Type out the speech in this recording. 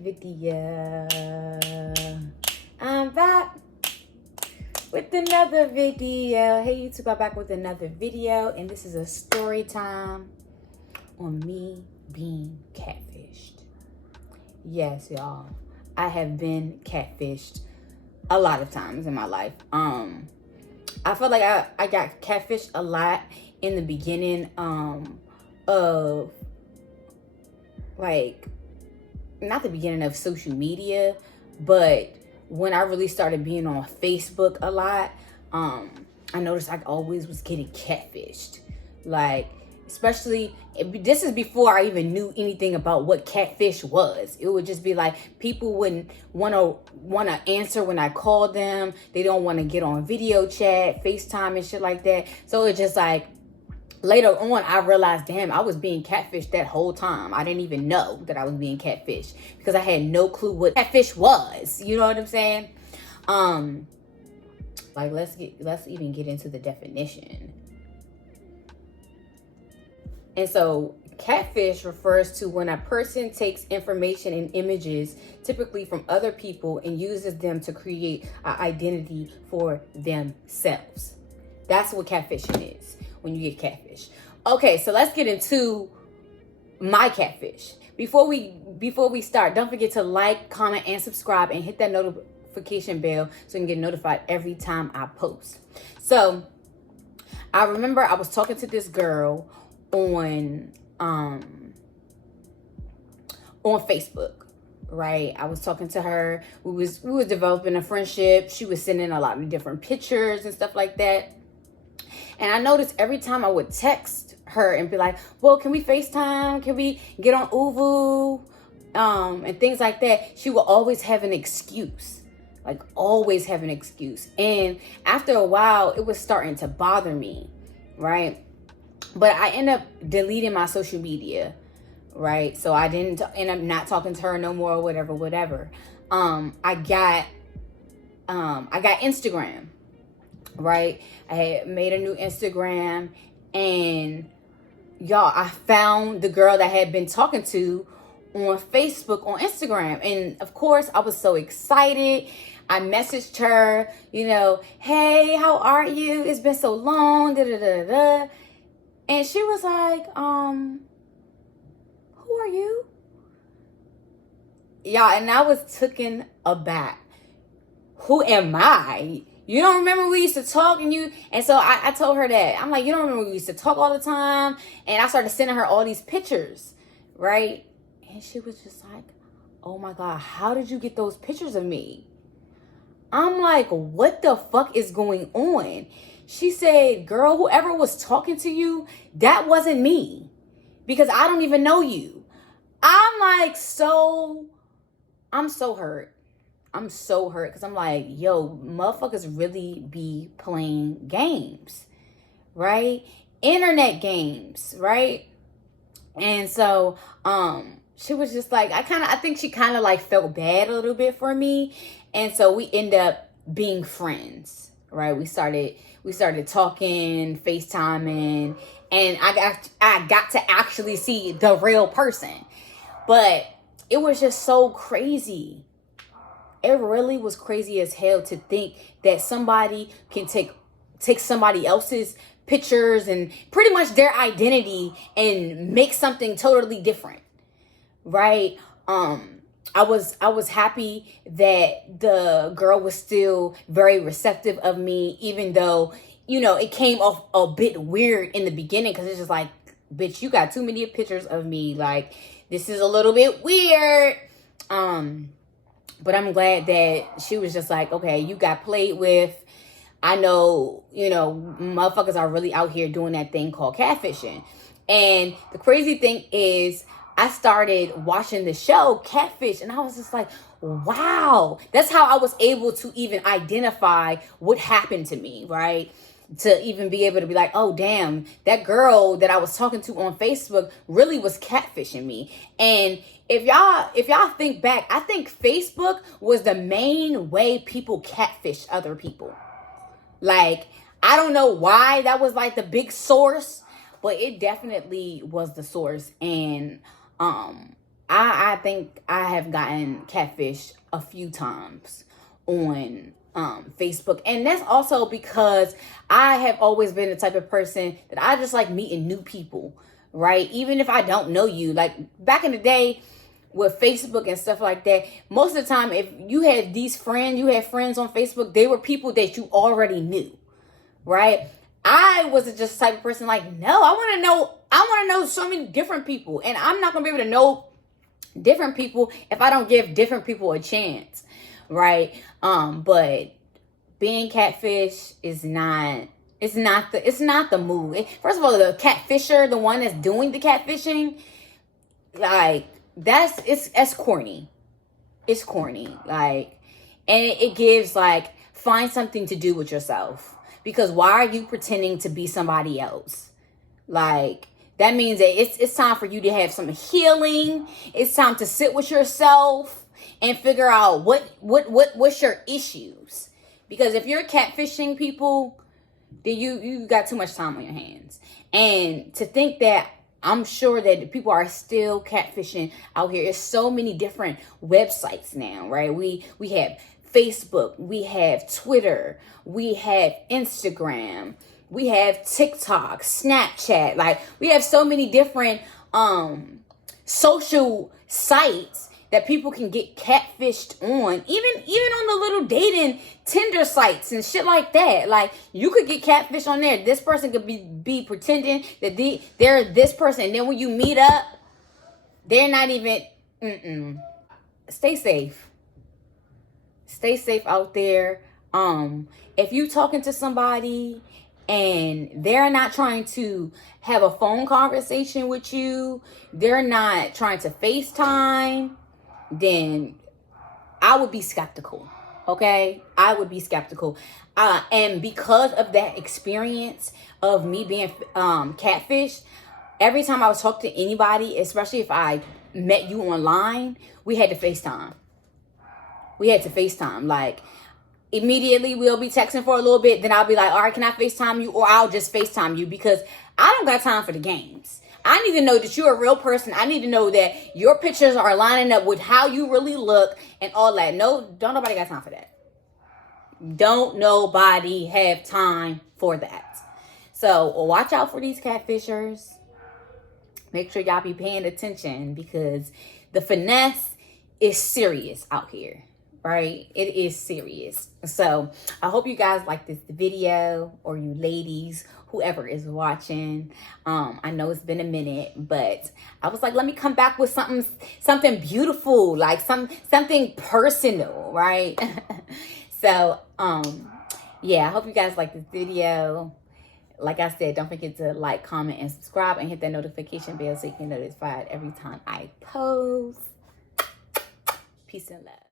video. I'm back with another video. Hey YouTube, I'm back with another video, and this is a story time on me being catfished. Yes, y'all, I have been catfished a lot of times in my life. I feel like I got catfished a lot in the beginning of, like, not the beginning of social media, but when I really started being on Facebook a lot, I noticed I always was getting catfished. Like, especially, this is before I even knew anything about what catfish was. It would just be like, people wouldn't want to answer when I called them. They don't want to get on video chat, FaceTime and shit like that. So it's just like, later on, I realized, damn, I was being catfished that whole time. I didn't even know that I was being catfished because I had no clue what catfish was. You know what I'm saying? Like, let's even get into the definition. And so, catfish refers to when a person takes information and images, typically from other people, and uses them to create an identity for themselves. That's what catfishing is, when you get catfish. Okay, so let's get into my catfish. Before we start, don't forget to like, comment, and subscribe, and hit that notification bell so you can get notified every time I post. So I remember I was talking to this girl on Facebook, right? I was talking to her. We was developing a friendship. She was sending a lot of different pictures and stuff like that. And I noticed every time I would text her and be like, well, can we FaceTime? Can we get on Uvu? And things like that. She will always have an excuse. Like, always have an excuse. And after a while, it was starting to bother me, right? But I ended up deleting my social media, right? So I didn't end up not talking to her no more, or whatever. I got Instagram. Right, I had made a new Instagram, and y'all, I found the girl that I had been talking to on Facebook on Instagram, and of course I was so excited. I messaged her, you know, hey, how are you? It's been so long, da da da da. And she was like, who are you? Y'all, and I was taken aback. Who am I? You don't remember we used to talk and so I told her that. I'm like, you don't remember we used to talk all the time? And I started sending her all these pictures, right? And she was just like, oh my God, how did you get those pictures of me? I'm like, what the fuck is going on? She said, girl, whoever was talking to you, that wasn't me, because I don't even know you. I'm like, I'm so hurt. I'm so hurt because I'm like, yo, motherfuckers really be playing games, right? Internet games, right? And so she was just like, I think she kind of like felt bad a little bit for me. And so we end up being friends, right? We started talking, FaceTiming, and I got to actually see the real person. But it was just so crazy. It really was crazy as hell to think that somebody can take somebody else's pictures and pretty much their identity and make something totally different, right? I was happy that the girl was still very receptive of me, even though, you know, it came off a bit weird in the beginning, because it's just like, bitch, you got too many pictures of me. Like, this is a little bit weird. But I'm glad that she was just like, okay, you got played with. I know, you know, motherfuckers are really out here doing that thing called catfishing. And the crazy thing is, I started watching the show Catfish, and I was just like, wow. That's how I was able to even identify what happened to me, right? To even be able to be like, oh, damn, that girl that I was talking to on Facebook really was catfishing me. And if y'all think back, I think Facebook was the main way people catfish other people. Like, I don't know why that was like the big source, but it definitely was the source. And I think I have gotten catfished a few times on Facebook, and that's also because I have always been the type of person that I just like meeting new people, right? Even if I don't know you. Like back in the day with Facebook and stuff like that, most of the time if you had friends on Facebook, they were people that you already knew, right? I was just the type of person like, no, I want to know so many different people, and I'm not going to be able to know different people if I don't give different people a chance, right? But being catfish is not, it's not the move. First of all, the catfisher, the one that's doing the catfishing, like it's corny. It's corny. Like, and it gives like, find something to do with yourself, because why are you pretending to be somebody else? Like, that means that it's time for you to have some healing. It's time to sit with yourself and figure out what's your issues. Because if you're catfishing people, then you got too much time on your hands. And to think that, I'm sure that people are still catfishing out here. There's so many different websites now, right? We have Facebook, we have Twitter, we have Instagram, we have TikTok, Snapchat. Like, we have so many different social sites that people can get catfished on. Even on the little dating Tinder sites and shit like that. Like, you could get catfished on there. This person could be pretending that they're this person. And then when you meet up, they're not even... Stay safe. Stay safe out there. If you talking to somebody and they're not trying to have a phone conversation with you, they're not trying to FaceTime, then I would be skeptical. Okay? I would be skeptical. And because of that experience of me being catfished, every time I was talking to anybody, especially if I met you online, we had to FaceTime. Like, immediately we'll be texting for a little bit, then I'll be like, all right, can I FaceTime you? Or I'll just FaceTime you, because I don't got time for the games. I need to know that you're a real person. I need to know that your pictures are lining up with how you really look and all that. No, don't nobody got time for that. Don't nobody have time for that. So watch out for these catfishers. Make sure y'all be paying attention, because the finesse is serious out here. Right? It is serious. So I hope you guys like this video, or you ladies, whoever is watching. I know it's been a minute, but I was like, let me come back with something beautiful, like something personal, right? So yeah, I hope you guys like this video. Like I said, don't forget to like, comment, and subscribe, and hit that notification bell so you can get notified every time I post. Peace and love.